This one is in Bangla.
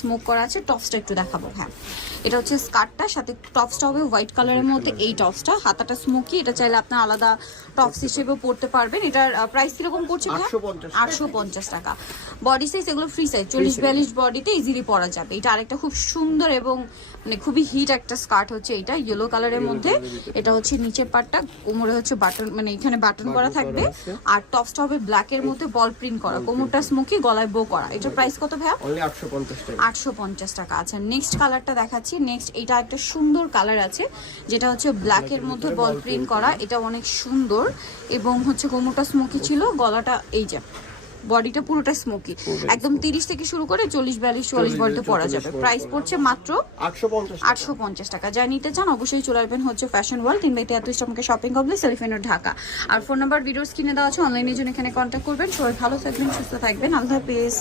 স্মোক করা আছে। টপসটা একটু দেখাবো। হ্যাঁ, এটা হচ্ছে স্কার্টটা, সাথে টপসটা হবে হোয়াইট কালারের মধ্যে। এই টপসটা হাতাটা স্মোকি, এটা চাইলে আপনার আলাদা টপস হিসেবেও পরতে পারবেন। এটার প্রাইস কিরকম পড়ছে? 850 টাকা। বডি সাইজ এগুলো ফ্রি সাইজ, 40-42 বডিতে ইজিলি পরা যাবে। এটা আরেকটা খুব সুন্দর এবং মানে খুবই হিট একটা স্কার্ট হচ্ছে এটা, ইয়েলো কালারের মধ্যে। এটা হচ্ছে নিচের পার্টটা, কোমরে হচ্ছে বাটন, মানে এখানে বাটন করা থাকবে। আর টপসটা হবে ব্ল্যাকের মধ্যে বল প্রিন্ট করা, কোমরটা স্মোকি, গলায় বো করা। এটার প্রাইস কত ভাইয়া? 850 টাকা। আচ্ছা, নেক্সট কালারটা দেখাচ্ছি। নেক্সট এটা একটা সুন্দর কালার আছে, যেটা হচ্ছে ব্ল্যাকের মধ্যে বল প্রিন্ট করা। এটা অনেক সুন্দর এবং হচ্ছে কোমরটা স্মোকি ছিল, গলাটা এই যে বডিটা পুরোটা স্মোকি, একদম 30 থেকে শুরু করে 40-42-44 বডিতে পরা যাবে। প্রাইস পড়ছে মাত্র 850 টাকা। যা নিতে চান অবশ্যই চলে আসবেন হচ্ছে ফ্যাশন ওয়ার্ল্ড 3/33 আমাকে shopping complex elephant road, Dhaka. আর ফোন নাম্বার ভিডিওস কিনে দেওয়া আছে, অনলাইনের জন্য এখানে কন্ট্যাক্ট করবেন। সবাই ভালো থাকবেন, সুস্থ থাকবেন, আল্লাহ হাফেজ।